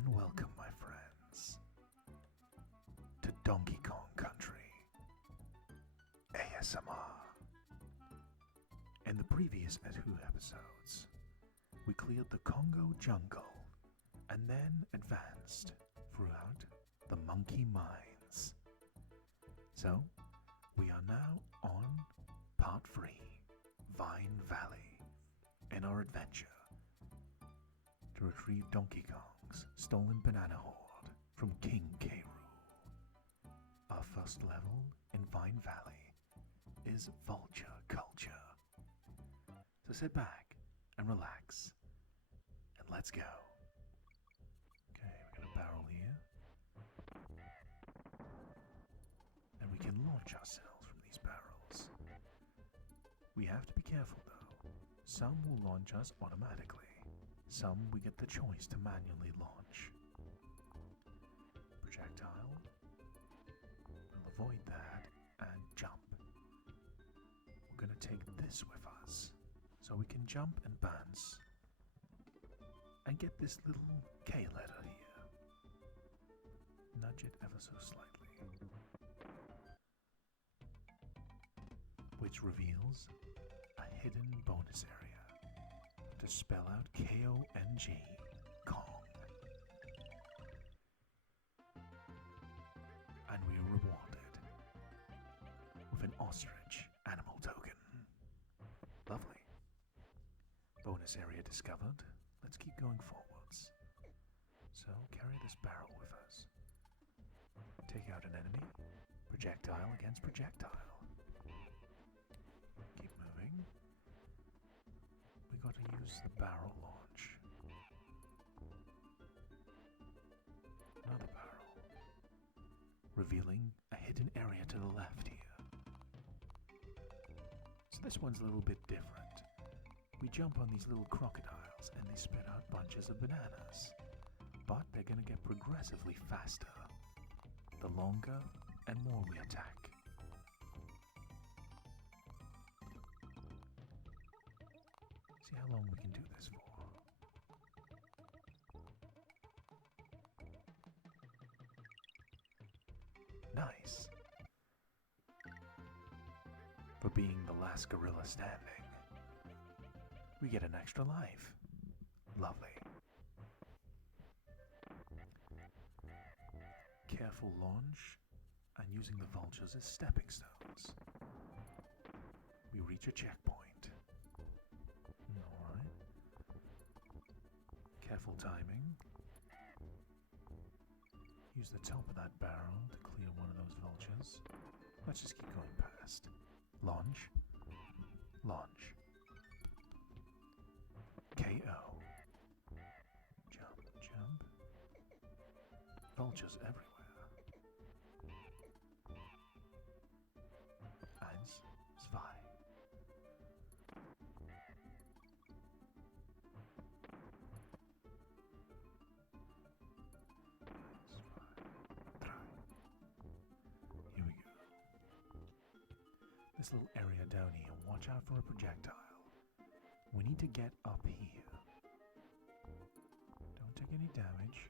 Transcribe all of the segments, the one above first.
and welcome, my friends, to Donkey Kong Country ASMR. In the previous two episodes, we cleared the Congo jungle and then advanced throughout the monkey mines. So, we are now on part 3, Vine Valley, in our adventure to retrieve Donkey Kong's stolen banana hoard from King K. Rool. Our first level in Vine Valley is Vulture Culture. So sit back and relax, and let's go. Okay, we got a barrel here. And we can launch ourselves from these barrels. We have to be careful though. Some will launch us automatically. Some we get the choice to manually launch. Projectile. We'll avoid that and jump. We're gonna take this with us so we can jump and bounce and get this little K letter here. Nudge it ever so slightly, which reveals a hidden bonus area to spell out K-O-N-G, Kong. And we are rewarded with an ostrich animal token. Lovely. Bonus area discovered. Let's keep going forwards. So carry this barrel with us. Take out an enemy. Projectile against projectile. Keep moving. We got to use the barrel launch. Another barrel. Revealing a hidden area to the left here. So this one's a little bit different. We jump on these little crocodiles and they spit out bunches of bananas. But they're going to get progressively faster the longer and more we attack. See how long we can do this for. Nice. For being the last gorilla standing, we get an extra life. Lovely. Careful launch and using the vultures as stepping stones. We reach a checkpoint. Alright. Careful timing. Use the top of that barrel to clear one of those vultures. Let's just keep going past. Launch. Launch. KO. Jump, jump. Vultures everywhere. 1, 2. Here we go. This little area down here, watch out for a projectile. We need to get up here. Don't take any damage.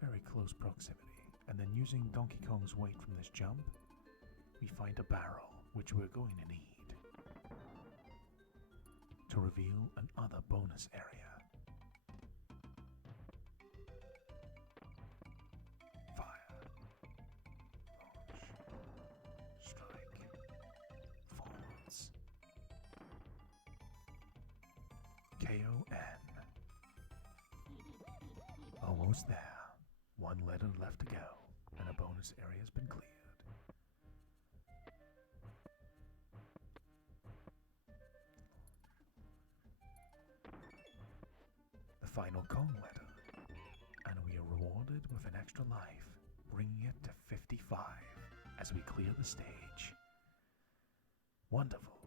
Very close proximity. And then using Donkey Kong's weight from this jump, we find a barrel, which we're going to need to reveal another bonus area. Fire. Launch. Strike. Forwards. KON. Almost there. 1 letter left to go, and a bonus area has been cleared. The final Kong letter, and we are rewarded with an extra life, bringing it to 55 as we clear the stage. Wonderful.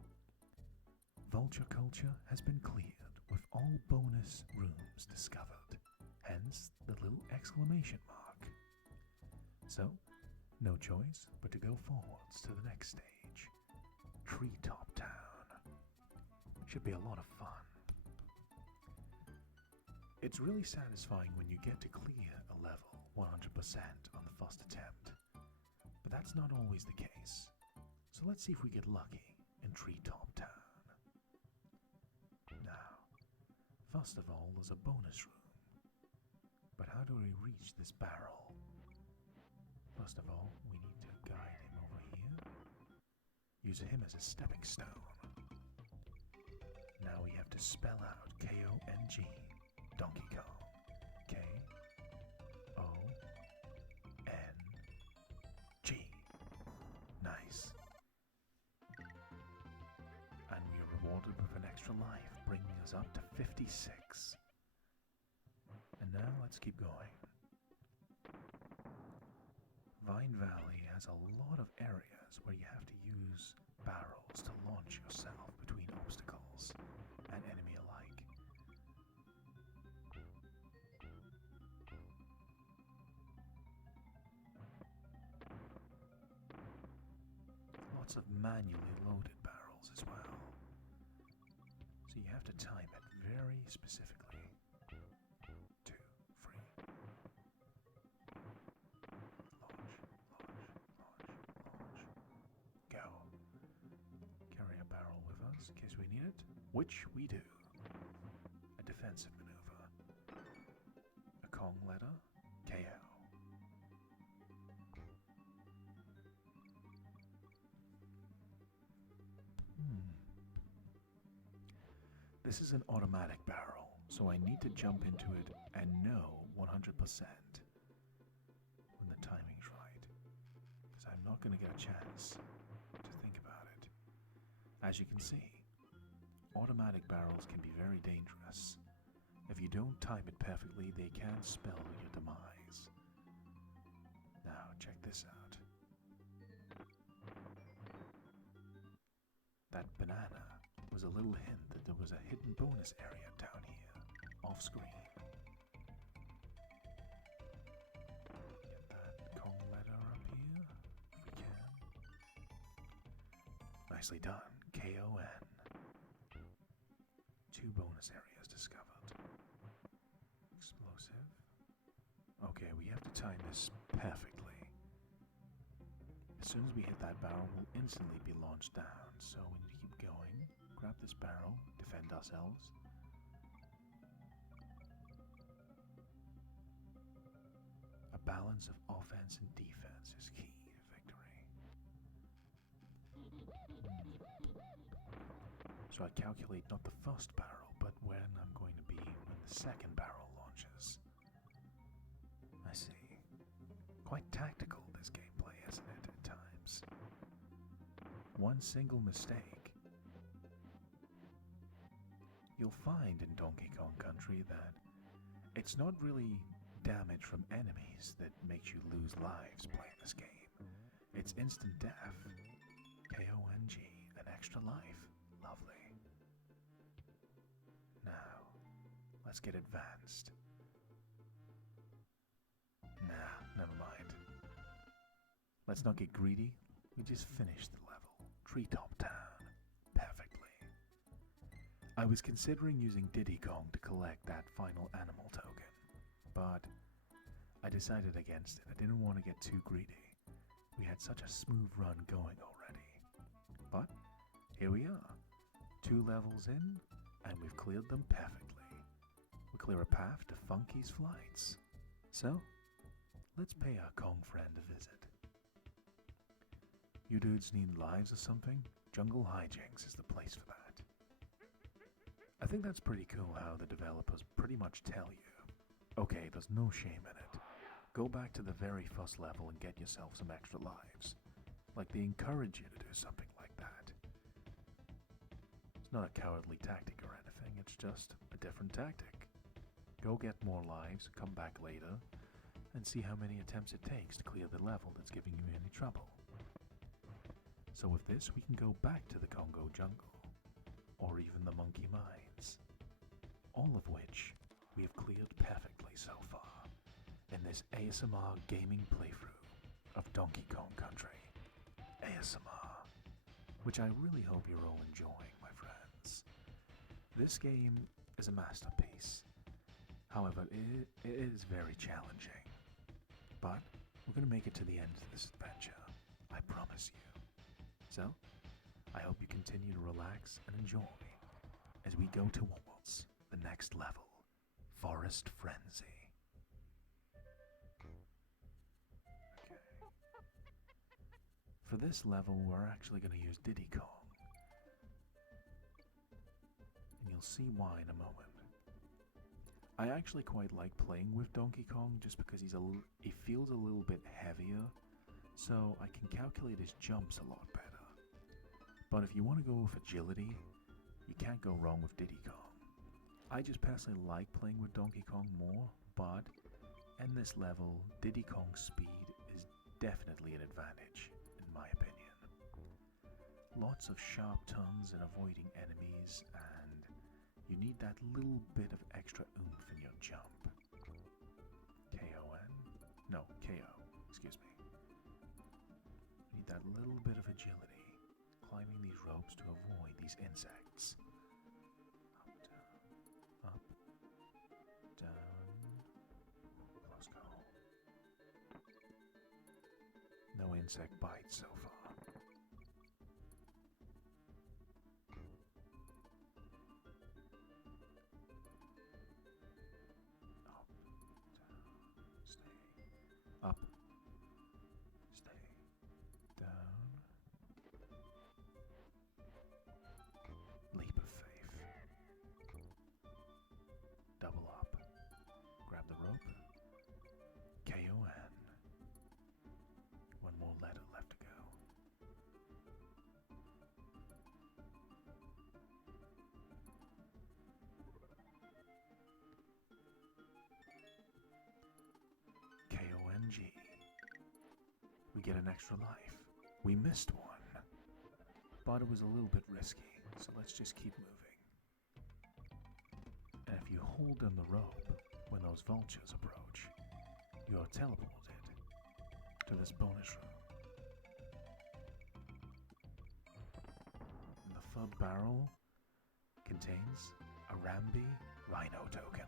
Vulture Culture has been cleared with all bonus rooms discovered, hence the little exclamation mark. So, no choice but to go forwards to the next stage, Treetop Town. Should be a lot of fun. It's really satisfying when you get to clear a level 100% on the first attempt. But that's not always the case. So let's see if we get lucky in Treetop Town. Now, first of all, there's a bonus room. But how do we reach this barrel? First of all, we need to guide him over here. Use him as a stepping stone. Now we have to spell out K-O-N-G, Donkey Kong. K-O-N-G. Nice. And we are rewarded with an extra life, bringing us up to 56. And now let's keep going. Vine Valley has a lot of areas where you have to use barrels to launch yourself between obstacles and enemy alike. Lots of manually loaded barrels as well. So you have to time it very specifically. 2, 3. Launch. Go. Carry a barrel with us in case we need it, which we do. A defensive maneuver. A Kong letter, KO. This is an automatic barrel, so I need to jump into it and know 100% when the timing's right, because I'm not going to get a chance to think about it. As you can see, automatic barrels can be very dangerous. If you don't time it perfectly, they can spell your demise. Now, check this out. That banana was a little hint that there was a hidden bonus area down here, off screen. Get that Kong letter up here, if we can. Nicely done, K-O-N. 2 bonus areas discovered. Explosive. Okay, we have to time this perfectly. As soon as we hit that barrel, we'll instantly be launched down, so we need to keep going. Grab this barrel, defend ourselves. A balance of offense and defense is key to victory. So I calculate not the first barrel, but when I'm going to be when the second barrel launches. I see. Quite tactical, this gameplay, isn't it, at times? One single mistake. You'll find in Donkey Kong Country that it's not really damage from enemies that makes you lose lives playing this game. It's instant death. K-O-N-G, an extra life. Lovely. Now, let's get advanced. Nah, never mind. Let's not get greedy. We just finished the level. Treetop Town. I was considering using Diddy Kong to collect that final animal token, but I decided against it. I didn't want to get too greedy. We had such a smooth run going already. But here we are, 2 levels in, and we've cleared them perfectly. We clear a path to Funky's flights. So, let's pay our Kong friend a visit. You dudes need lives or something? Jungle Hijinks is the place for that. I think that's pretty cool how the developers pretty much tell you, okay, there's no shame in it. Go back to the very first level and get yourself some extra lives. Like they encourage you to do something like that. It's not a cowardly tactic or anything, it's just a different tactic. Go get more lives, come back later, and see how many attempts it takes to clear the level that's giving you any trouble. So with this, we can go back to the Congo jungle, or even the Monkey Mines, all of which we have cleared perfectly so far in this ASMR gaming playthrough of Donkey Kong Country. ASMR, which I really hope you're all enjoying, my friends. This game is a masterpiece. However, it is very challenging. But we're going to make it to the end of this adventure. I promise you. So, I hope you continue to relax and enjoy as we go towards the next level, Forest Frenzy. Okay. For this level, we're actually going to use Diddy Kong. And you'll see why in a moment. I actually quite like playing with Donkey Kong just because he feels a little bit heavier, so I can calculate his jumps a lot better. But if you want to go with agility, you can't go wrong with Diddy Kong. I just personally like playing with Donkey Kong more, but in this level, Diddy Kong's speed is definitely an advantage, in my opinion. Lots of sharp turns and avoiding enemies, and you need that little bit of extra oomph in your jump. K-O-N? No, K-O, excuse me. You need that little bit of agility, climbing these ropes to avoid these insects. Up, down, up, down. Close call. No insect bites so far. Up, stay, down, leap of faith, double up, grab the rope, K-O-N, one more letter left to go. K-O-N-G. We get an extra life. We missed one. But it was a little bit risky, so let's just keep moving. And if you hold on the rope when those vultures approach, you are teleported to this bonus room. And the third barrel contains a Rambi Rhino token.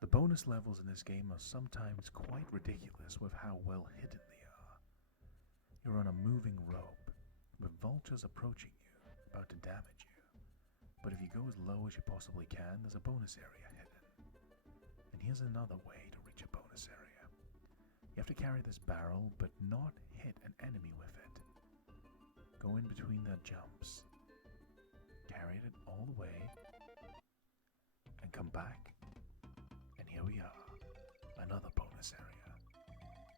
The bonus levels in this game are sometimes quite ridiculous with how well hidden they are. You're on a moving rope with vultures approaching you, about to damage you. But if you go as low as you possibly can, there's a bonus area hidden. And here's another way to reach a bonus area. You have to carry this barrel, but not hit an enemy with it. Go in between their jumps, carry it all the way, and come back. Here we are, another bonus area.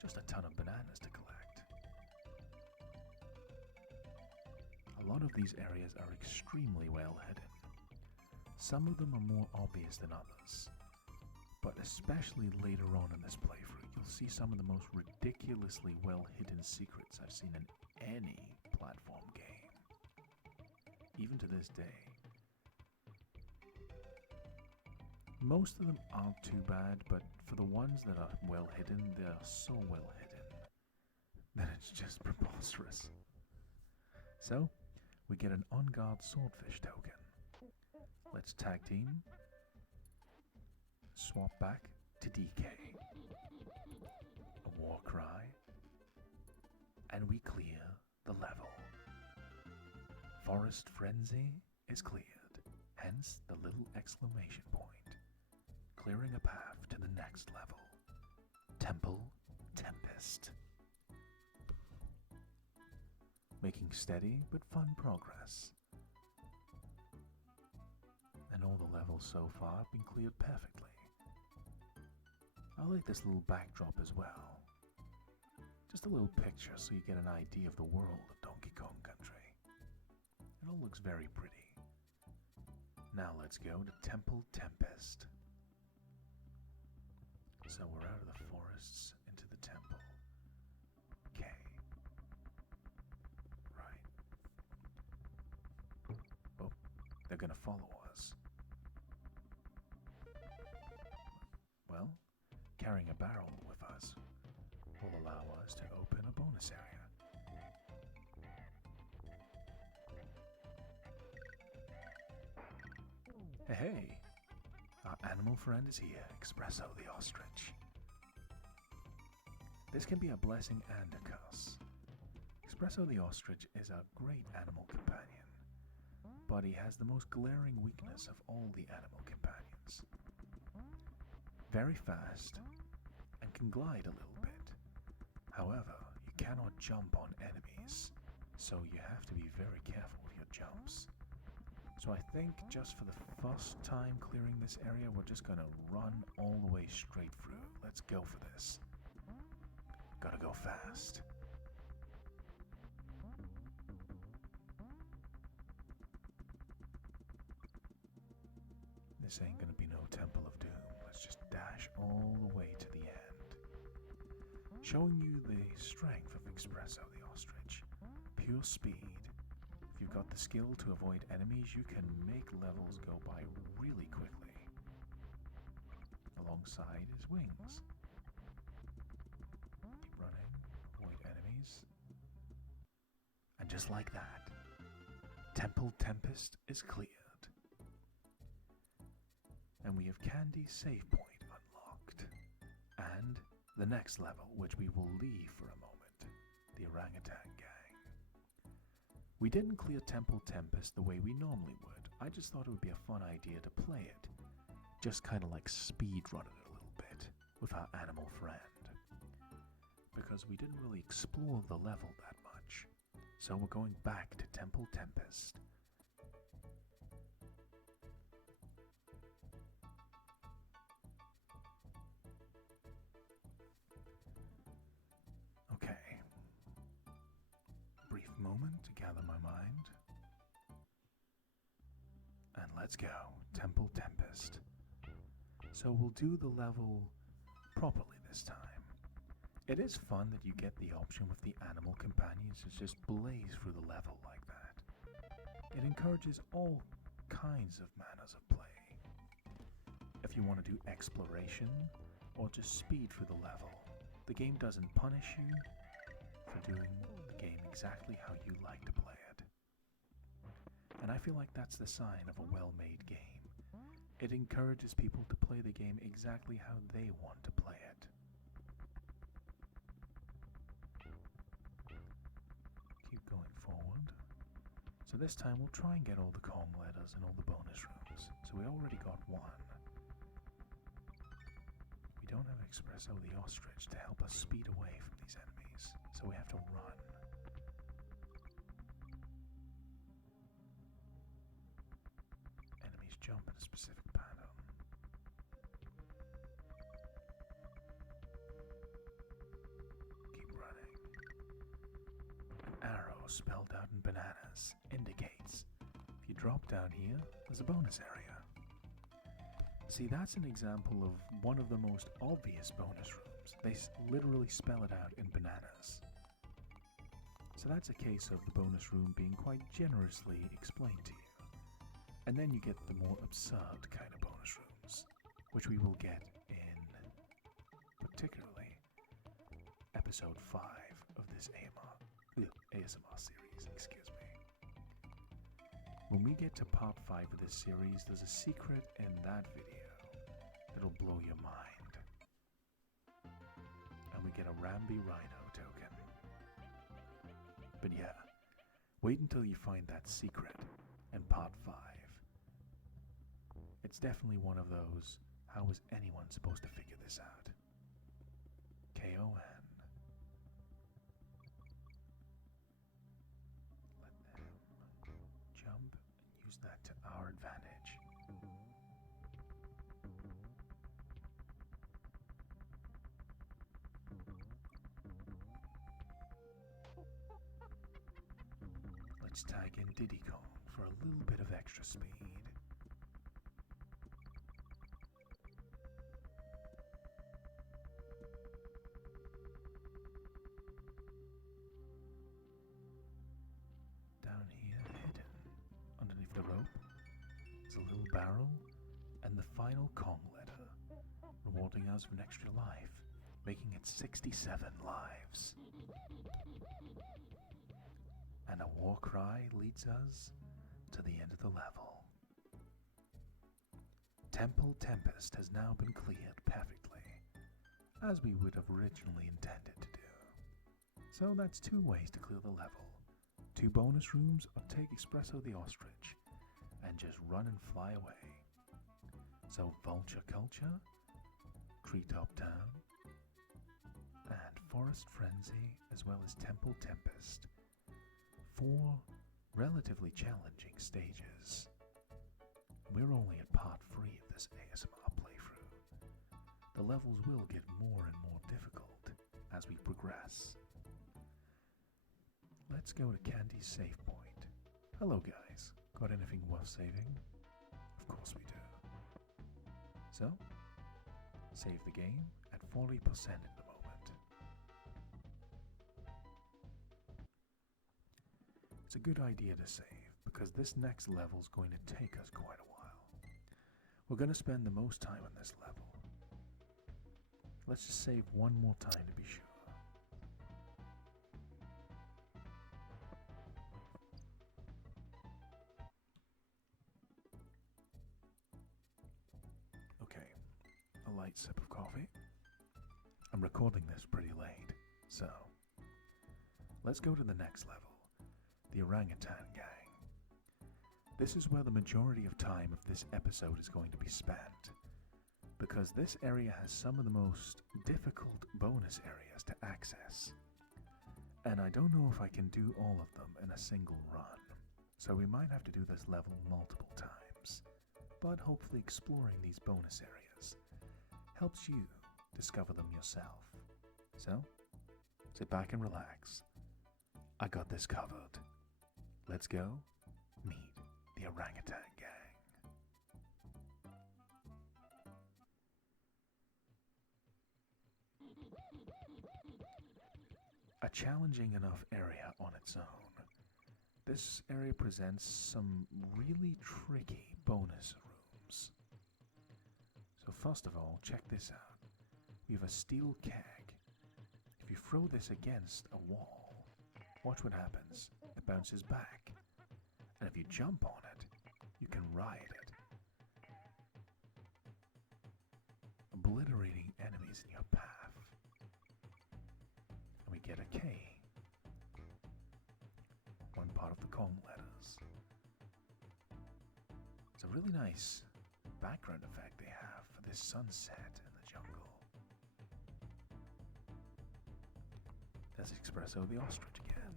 Just a ton of bananas to collect. A lot of these areas are extremely well hidden. Some of them are more obvious than others, but especially later on in this playthrough, you'll see some of the most ridiculously well hidden secrets I've seen in any platform game. Even to this day. Most of them aren't too bad, but for the ones that are well hidden, they are so well hidden that it's just preposterous. So, we get an on-guard swordfish token. Let's tag team, swap back to DK, a war cry, and we clear the level. Forest Frenzy is cleared, hence the little exclamation point. Clearing a path to the next level, Tempest. Making steady but fun progress. And all the levels so far have been cleared perfectly. I like this little backdrop as well. Just a little picture so you get an idea of the world of Donkey Kong Country. It all looks very pretty. Now let's go to Tempest. So we're out of the forests into the temple. Okay. Right. Oh, they're gonna follow us. Well, carrying a barrel with us will allow us to open a bonus area. Hey, our animal friend is here, Espresso the ostrich. This can be a blessing and a curse. Espresso the ostrich is a great animal companion, but he has the most glaring weakness of all the animal companions. Very fast and can glide a little bit. However, you cannot jump on enemies, so you have to be very careful with your jumps. So I think just for the first time clearing this area, we're just gonna run all the way straight through. Let's go for this. Gotta go fast. This ain't gonna be no Temple of Doom. Let's just dash all the way to the end. Showing you the strength of Espresso the ostrich. Pure speed. If you've got the skill to avoid enemies, you can make levels go by really quickly. Alongside his wings. Keep running, avoid enemies. And just like that, Temple Tempest is cleared. And we have Candy's save point unlocked. And the next level, which we will leave for a moment, the Orangutan Gang. We didn't clear Temple Tempest the way we normally would. I just thought it would be a fun idea to play it. Just kind of like speedrun it a little bit with our animal friend. Because we didn't really explore the level that much. So we're going back to Temple Tempest. Okay. Brief moment to gather my mind. And let's go. Temple Tempest. So we'll do the level properly this time. It is fun that you get the option with the animal companions to just blaze through the level like that. It encourages all kinds of manners of play. If you want to do exploration or just speed through the level, the game doesn't punish you for doing the game exactly how you like to play it. And I feel like that's the sign of a well-made game. It encourages people to play the game exactly how they want to play it. Keep going forward. So this time we'll try and get all the Kong letters in all the bonus rooms. So we already got one. We don't have Espresso the ostrich to help us speed away from these enemies, so we have to run. Enemies jump in a specific pattern. Keep running. An arrow spelled out in bananas indicates if you drop down here, there's a bonus area. See, that's an example of one of the most obvious bonus rooms. They literally spell it out in bananas. So that's a case of the bonus room being quite generously explained to you. And then you get the more absurd kind of bonus rooms, which we will get in particularly episode 5 of this ASMR series, excuse me. When we get to part 5 of this series, there's a secret in that video that'll blow your mind. And we get a Ramby Rhino token. But yeah, wait until you find that secret in part 5. It's definitely one of those, how was anyone supposed to figure this out? KON. Let them jump and use that to our advantage. Let's tag in Diddy Kong for a little bit of extra speed. Down here, hidden underneath the rope, is a little barrel and the final Kong letter, rewarding us with an extra life, making it 67 lives. And a war cry leads us to the end of the level. Temple Tempest has now been cleared perfectly, as we would have originally intended to do. So that's 2 ways to clear the level. 2 bonus rooms, or take Espresso the Ostrich and just run and fly away. So Vulture Culture, Treetop Town, and Forest Frenzy, as well as Temple Tempest. 4 relatively challenging stages. We're only at part 3 of this ASMR playthrough. The levels will get more and more difficult as we progress. Let's go to Candy's save point. Hello guys, got anything worth saving? Of course we do. So, save the game at 40% at the moment. It's a good idea to save, because this next level is going to take us quite a while. We're going to spend the most time on this level. Let's just save one more time to be sure. Okay, a light sip of coffee. I'm recording this pretty late, so let's go to the next level. The Orangutan Gang. This is where the majority of time of this episode is going to be spent, because this area has some of the most difficult bonus areas to access, and I don't know if I can do all of them in a single run, so we might have to do this level multiple times, but hopefully exploring these bonus areas helps you discover them yourself. So, sit back and relax. I got this covered. Let's go meet the Orangutan Gang. A challenging enough area on its own. This area presents some really tricky bonus rooms. So first of all, check this out. We have a steel keg. If you throw this against a wall, watch what happens. It bounces back. And if you jump on it, you can ride it, obliterating enemies in your path. And we get a K, one part of the Kong letters. It's a really nice background effect they have for this sunset in the jungle. There's Espresso the Ostrich again,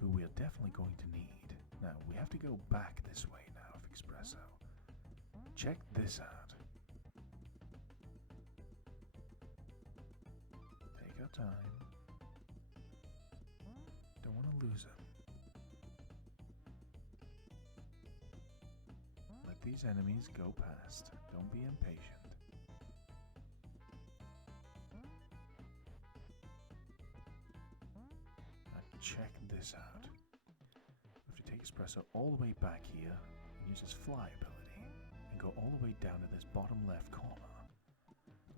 who we are definitely going to need. Now, we have to go back this way now of Espresso. Check this out. Take our time. Don't want to lose him. Let these enemies go past. Don't be impatient. Now check this out. We have to take Espresso all the way back here and use his fly ability and go all the way down to this bottom left corner.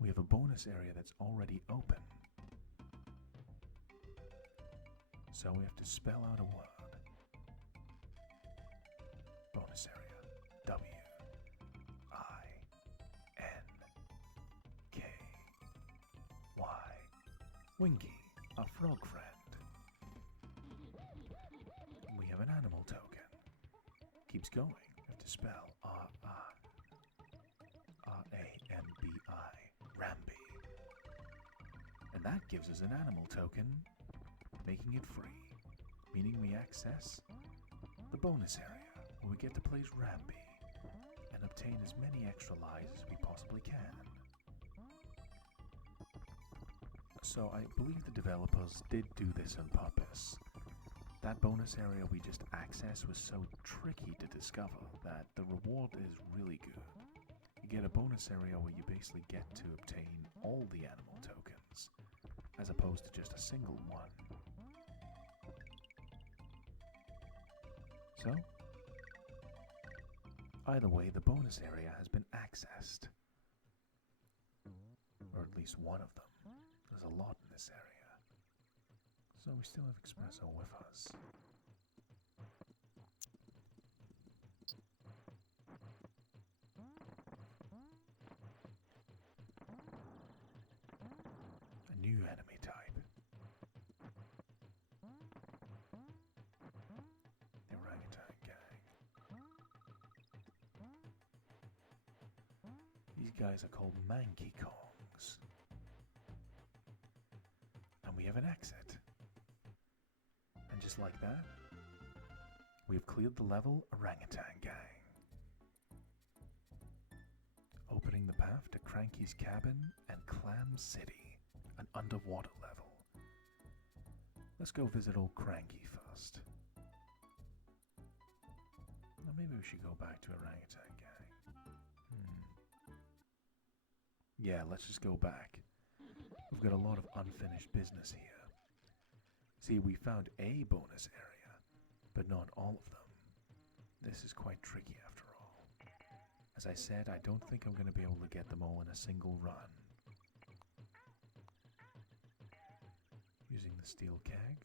We have a bonus area that's already open. So we have to spell out a word. Bonus area. W I N K Y. Winky, our frog friend. We have an animal token. Keeps going. We have to spell R-A-M-B-I. Rambi. And that gives us an animal token, making it free, meaning we access the bonus area where we get to place Rambi and obtain as many extra lives as we possibly can. So I believe the developers did do this on purpose. That bonus area we just accessed was so tricky to discover that the reward is really good. You get a bonus area where you basically get to obtain all the animal tokens, as opposed to just a single one. So, either way, the bonus area has been accessed. Or at least one of them. There's a lot in this area. So we still have Espresso with us. guys are called Manky Kongs. And we have an exit. And just like that, we have cleared the level Orangutan Gang. Opening the path to Cranky's cabin and Clam City, an underwater level. Let's go visit old Cranky first. Or maybe we should go back to Orangutan Gang. Yeah, let's just go back. We've got a lot of unfinished business here. See, we found a bonus area, but not all of them. This is quite tricky after all. As I said, I don't think I'm going to be able to get them all in a single run. Using the steel keg,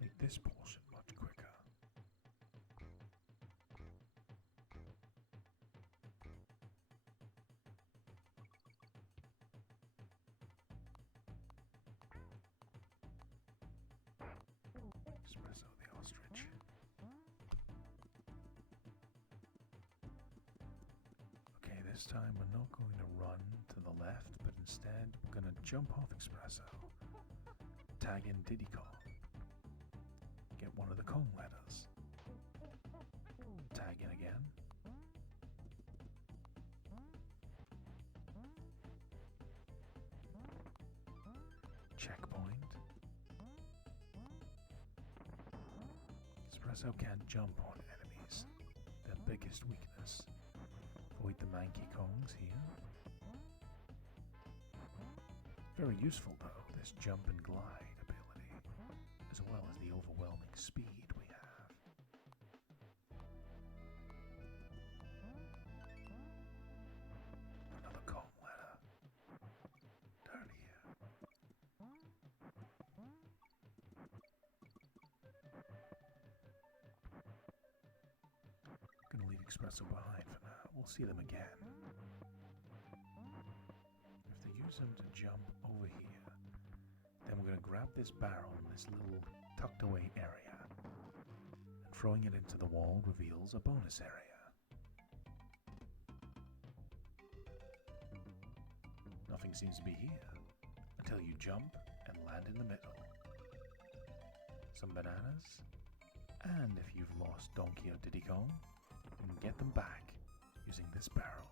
make this portion much quicker. Espresso the ostrich. Okay, this time we're not going to run to the left, but instead we're going to jump off Espresso. Tag in Diddy Kong. Get one of the Kong letters. Tag in again. Checkpoint. Espresso can't jump on enemies. Their biggest weakness. Avoid the Manky Kongs here. Very useful though, this jump and glide ability, as well as the overwhelming speed we have. Another Kong letter. Down here. Gonna leave Espresso behind for now. We'll see them again. Use them to jump over here. Then we're going to grab this barrel in this little tucked away area, and throwing it into the wall reveals a bonus area. Nothing seems to be here until you jump and land in the middle. Some bananas, and if you've lost Donkey or Diddy Kong, you can get them back using this barrel.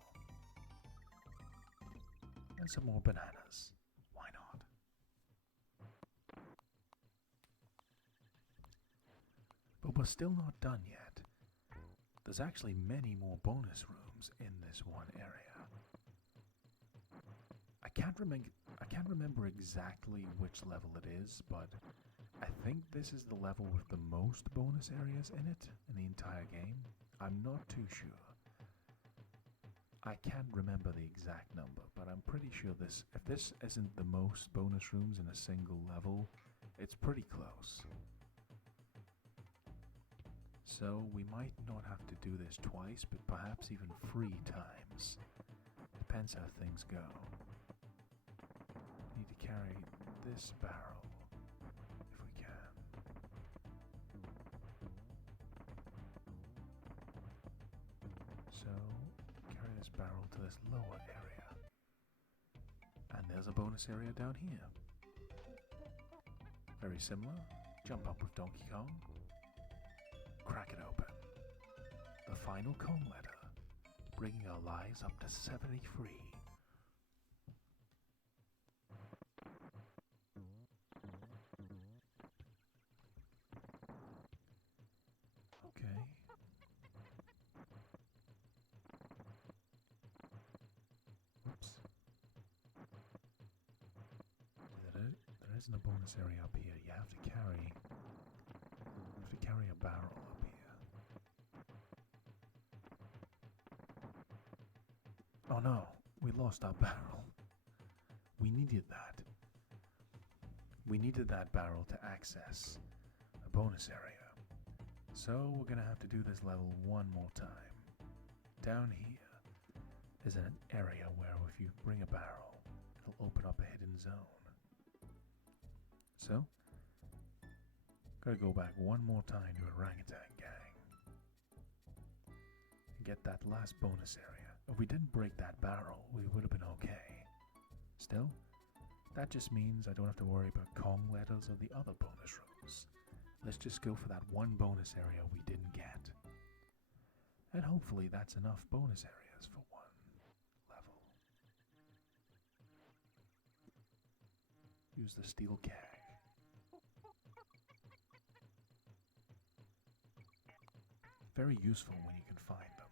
And some more bananas. Why not? But we're still not done yet. There's actually many more bonus rooms in this one area. I can't remember exactly which level it is, but I think this is the level with the most bonus areas in it in the entire game. I'm not too sure. I can't remember the exact number, but I'm pretty sure if this isn't the most bonus rooms in a single level, it's pretty close. So we might not have to do this twice, but perhaps even 3 times. Depends how things go. Need to carry this barrel, if we can. So carry this barrel to this lower area. And there's a bonus area down here. Very similar. Jump up with Donkey Kong. Crack it open. The final Kong letter, bringing our lives up to 73. Okay. Whoops. There isn't a bonus area up here. You have to carry a barrel up here. Oh no, we lost our barrel. We needed that. We needed that barrel to access a bonus area. So we're gonna have to do this level one more time. Down here is an area where if you bring a barrel, it'll open up a hidden zone. So, gotta go back one more time to Orangutan Gang and get that last bonus area If we didn't break that barrel, we would have been okay. Still, that just means I don't have to worry about Kong letters or the other bonus rooms. Let's just go for that one bonus area we didn't get. And hopefully that's enough bonus areas for one level. Use the steel keg. Very useful when you can find them.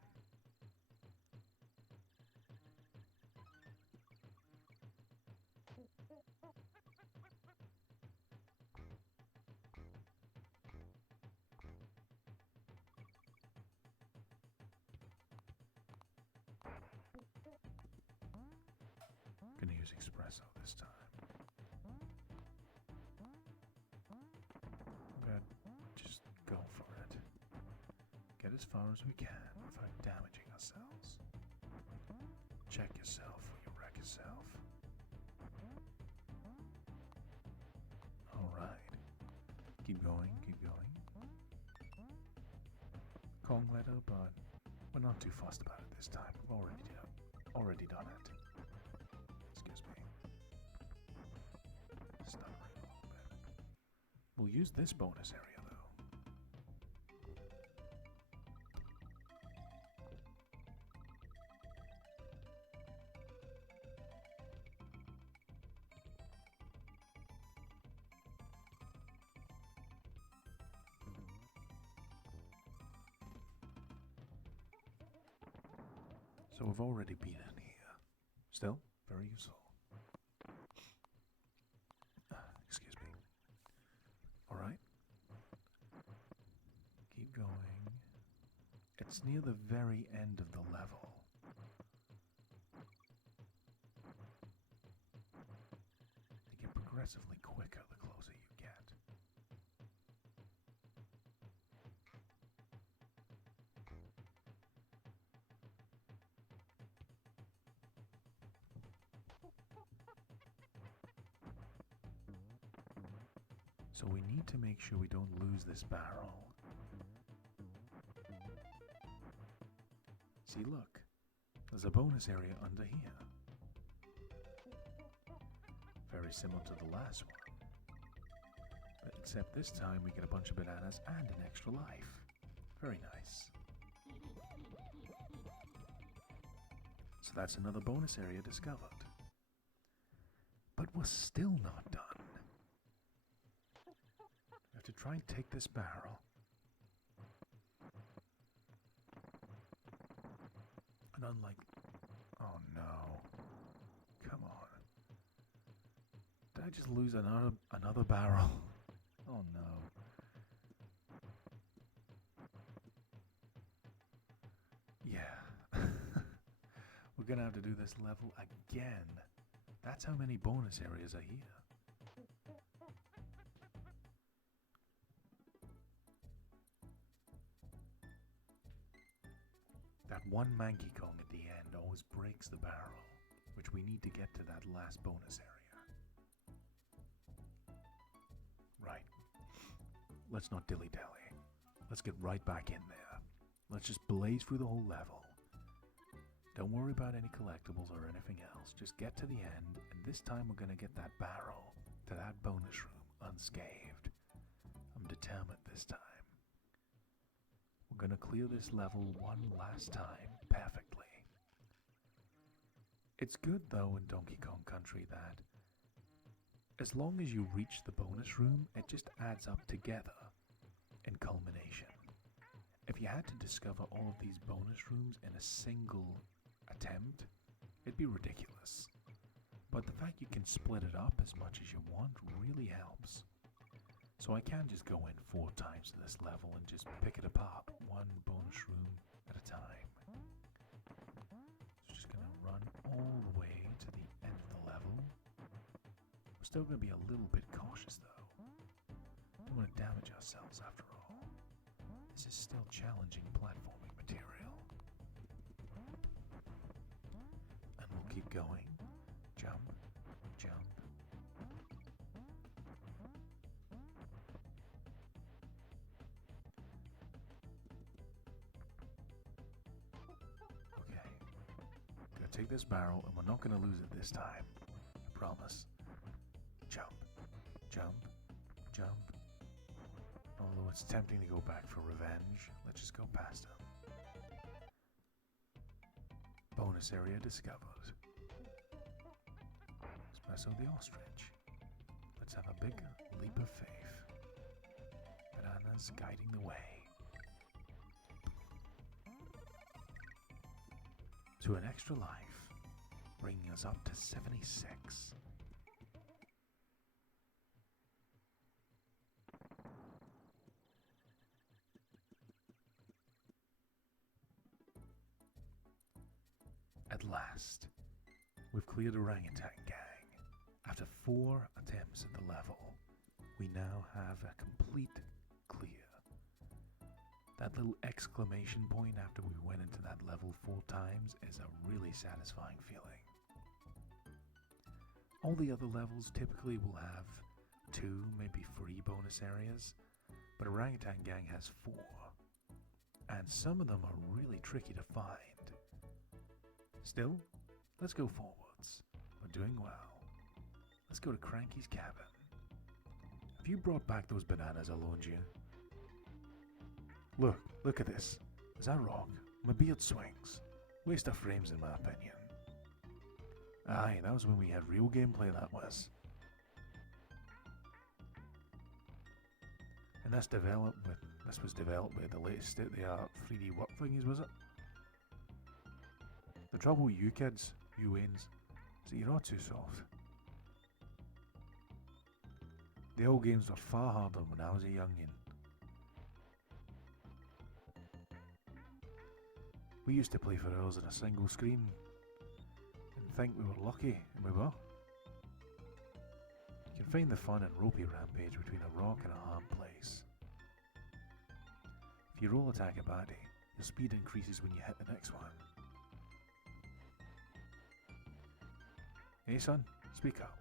Gonna use espresso this time. I'm gonna just go for it. Get as far as we can without damaging ourselves. Check yourself or you wreck yourself. Alright. Keep going, keep going. Kong letter, but we're not too fussed about it this time. We've already done it. Excuse me. Stuttering a little bit. We'll use this bonus area though. So we've already been in here. Still, very useful. Excuse me. Alright. Keep going. It's near the very end of the level. They get progressively quicker the closer you get. So we need to make sure we don't lose this barrel. See, look. There's a bonus area under here. Very similar to the last one. But except this time we get a bunch of bananas and an extra life. Very nice. So that's another bonus area discovered. But we're still not done. We have to try and take this barrel. And unlike... Oh no. Come on. Did I just lose another barrel? Oh no. Yeah. We're gonna have to do this level again. That's how many bonus areas are here. That one Manky Kong at the end always breaks the barrel, which we need to get to that last bonus area. Right. Let's not dilly-dally. Let's get right back in there. Let's just blaze through the whole level. Don't worry about any collectibles or anything else. Just get to the end, and this time we're going to get that barrel to that bonus room unscathed. I'm determined this time. We're going to clear this level one last time perfectly. It's good though in Donkey Kong Country that as long as you reach the bonus room, it just adds up together in culmination. If you had to discover all of these bonus rooms in a single attempt, it'd be ridiculous. But the fact you can split it up as much as you want really helps. So I can just go in 4 times to this level and just pick it apart, one bonus room at a time. So just gonna run all the way to the end of the level. We're still gonna be a little bit cautious though. Don't want to damage ourselves after all. This is still challenging platforming material. And we'll keep going. Jump, jump. Okay. take this barrel and we're not going to lose it this time. I promise. Jump, jump, jump. Although it's tempting to go back for revenge, let's just go past him. Bonus area discovered. Espresso the ostrich. Let's have a big leap of faith. Bananas guiding the way. To an extra life, bringing us up to 76. At last, we've cleared Orangutan Gang. After 4 attempts at the level, we now have a complete clear. That little exclamation point after we went into that level 4 times is a really satisfying feeling. All the other levels typically will have 2, maybe 3 bonus areas, but Orangutan Gang has 4, and some of them are really tricky to find. Still, let's go forwards. We're doing well. Let's go to Cranky's cabin. Have you brought back those bananas I loaned you? Look at this. Is that wrong? My beard swings. Waste of frames in my opinion. Aye, that was when we had real gameplay, that was. And this was developed with the latest state-of-the-art 3D work thingies, was it? The trouble with you kids, you Waynes, is that you're not too soft. The old games were far harder when I was a youngin'. We used to play for hours on a single screen and think we were lucky, and we were. You can find the fun and ropey rampage between a rock and a hard place. If you roll attack a baddie, your speed increases when you hit the next one. Hey son, speak up.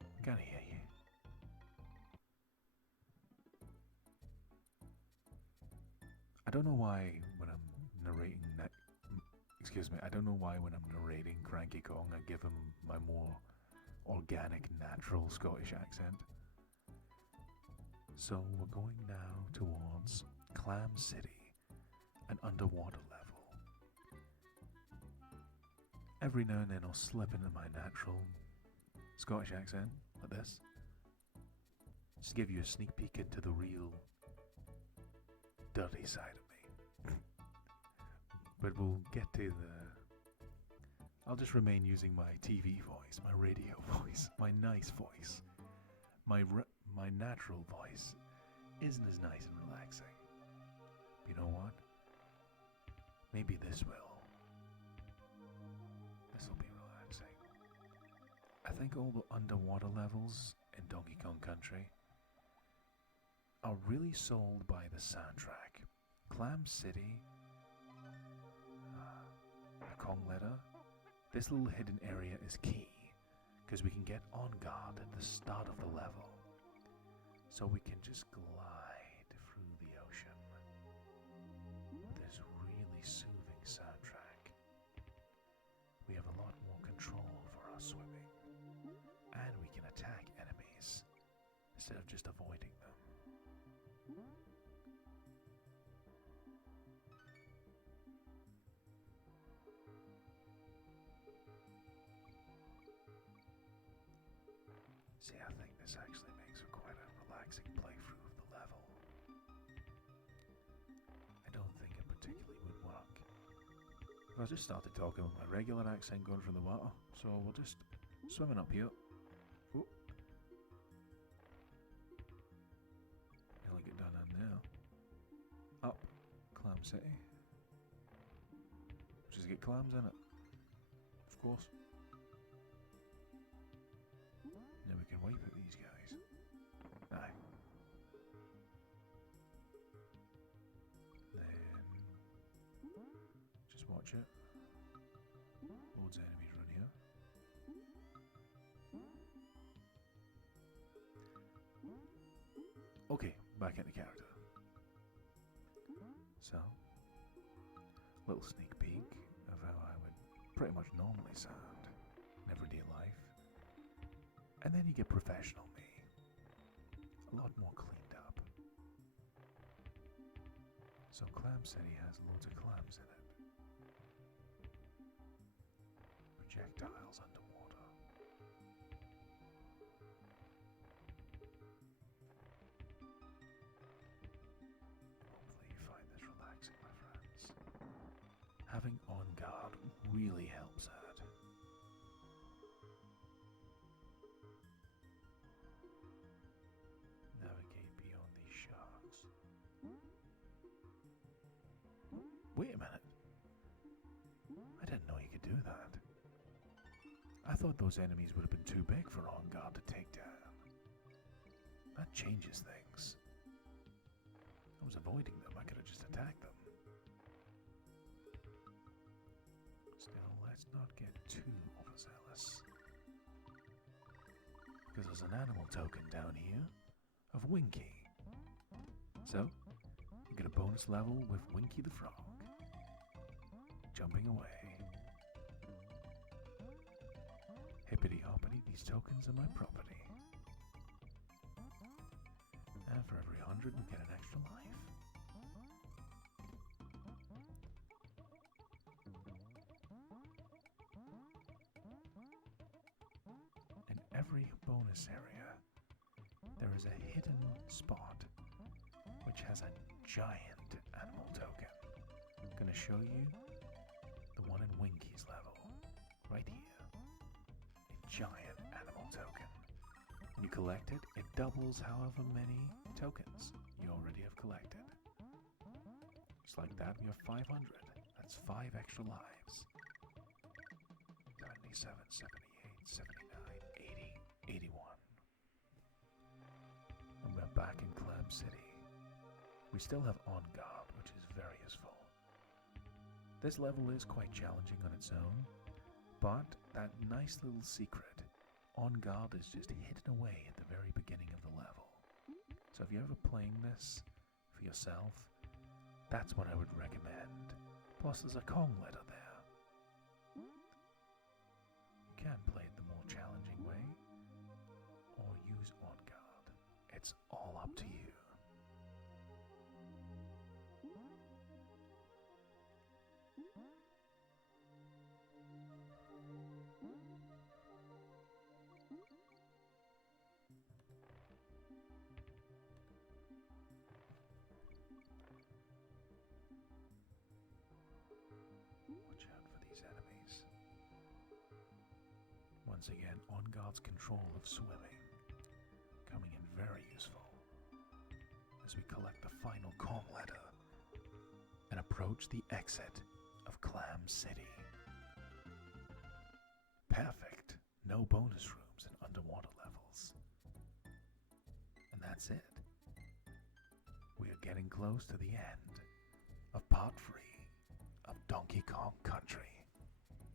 I can't hear you. I don't know why when I'm narrating I don't know why when I'm narrating Cranky Kong I give him my more organic, natural Scottish accent. So we're going now towards Clam City, an underwater level. Every now and then I'll slip into my natural Scottish accent, like this. Just to give you a sneak peek into the real dirty side of me. But we'll get to I'll just remain using my TV voice, my radio voice, my nice voice. My natural voice isn't as nice and relaxing. You know what? Maybe this will. This'll be relaxing. I think all the underwater levels in Donkey Kong Country are really sold by the soundtrack. Clam City, the Kong letter. This little hidden area is key because we can get on guard at the start of the level, so we can just glide through the ocean with this really soothing soundtrack. We have a lot more control over our swimming, and we can attack enemies instead of just avoiding them. See, I think this actually makes for quite a relaxing playthrough of the level. I don't think it particularly would work if I just started talking with my regular accent going from the water, so we're just swimming up here. Oh. Nearly get done in there. Up Clam City. Just get clams in it. Of course. Now we can wipe at these guys. Aye. Then just watch it. Loads of enemies run here. Okay, back into character. So, little sneak peek of how I would pretty much normally sound in everyday life. And then you get professional me, a lot more cleaned up. So Clam City has loads of clams in it. Projectiles underwater. Hopefully you find this relaxing, my friends. Having On Guard really helps out. Navigate beyond these sharks. Wait a minute. I didn't know you could do that. I thought those enemies would have been too big for On Guard to take down. That changes things. I was avoiding them. I could have just attacked them. Still, let's not get too overzealous. Because there's an animal token down here of Winky. So, you get a bonus level with Winky the Frog. Jumping away. Hippity hoppity, these tokens are my property. And for every 100 we get an extra life. In every bonus area, there is a hidden spot which has a giant animal token. I'm going to show you the one in Winky's level, right here. A giant animal token. When you collect it, it doubles however many tokens you already have collected. Just like that, we have 500. That's 5 extra lives. 77, 78, 79, 80, 81. And we're back in Clam City. We still have On Guard, which is very useful. This level is quite challenging on its own, but that nice little secret, On Guard, is just hidden away at the very beginning of the level. So if you're ever playing this for yourself, that's what I would recommend. Plus there's a Kong letter there. You can play it the more challenging way, or use On Guard. It's all up to you. Watch out for these enemies. Once again, On Guard's control of swimming coming in very useful as we collect the final Kong letter and approach the exit of Clam City. Perfect. No bonus rooms and underwater levels. And that's it. We are getting close to the end of part 3 of Donkey Kong Country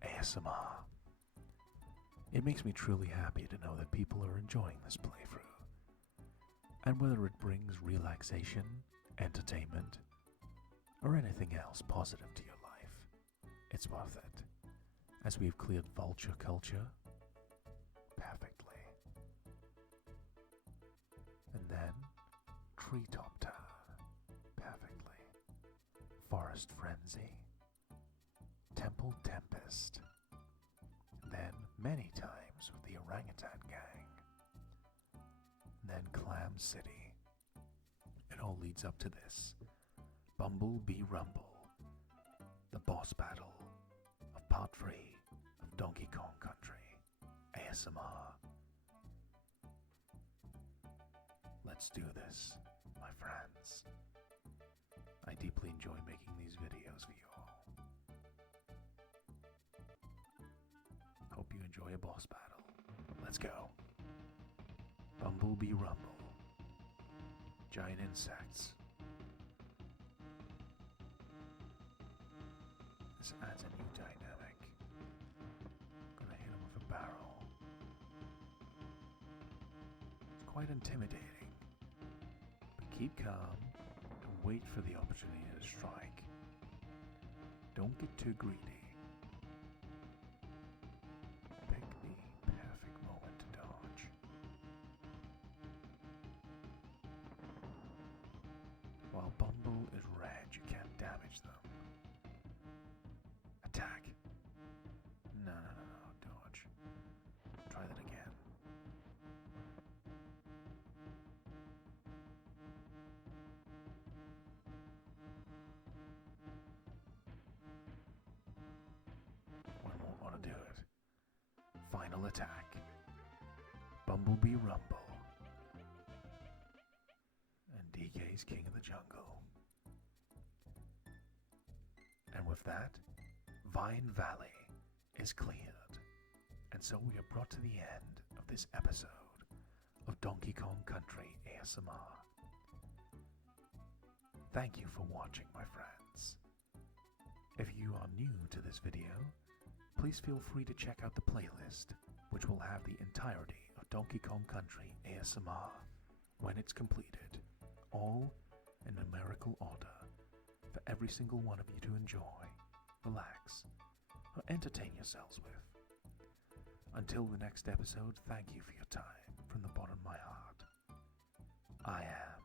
ASMR. It makes me truly happy to know that people are enjoying this playthrough. And whether it brings relaxation, entertainment, or anything else positive to your life, it's worth it, as we've cleared Vulture culture perfectly. And then Treetop Tower perfectly. Forest Frenzy, Temple Tempest, then many times with the Orangutan Gang, and then Clam City. It all leads up to this, Bumble B Rumble, the boss battle of part 3 of Donkey Kong Country ASMR. Let's do this, my friends. I deeply enjoy making these videos for you all. Hope you enjoy a boss battle. Let's go. Bumble B Rumble. Giant insects. This adds a new dynamic. Gonna hit him with a barrel. It's quite intimidating. But keep calm and wait for the opportunity to strike. Don't get too greedy. is red, you can't damage them. Attack. No, dodge. Try that again. One more ought to do it. Final attack. Bumble B Rumble. And DK's King of the Jungle. And with that, Vine Valley is cleared. And so we are brought to the end of this episode of Donkey Kong Country ASMR. Thank you for watching, my friends. If you are new to this video, please feel free to check out the playlist, which will have the entirety of Donkey Kong Country ASMR when it's completed, all in numerical order, for every single one of you to enjoy, relax, or entertain yourselves with. Until the next episode, thank you for your time from the bottom of my heart. I am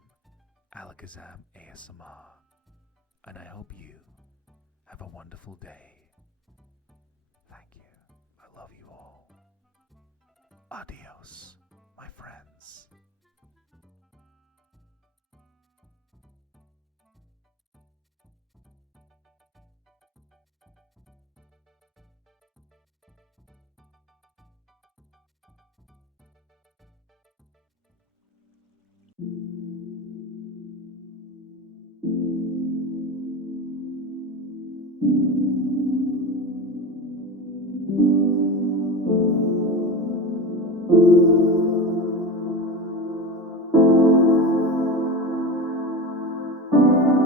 Alakazam ASMR, and I hope you have a wonderful day. Thank you. I love you all. Adios, my friends. Thank you.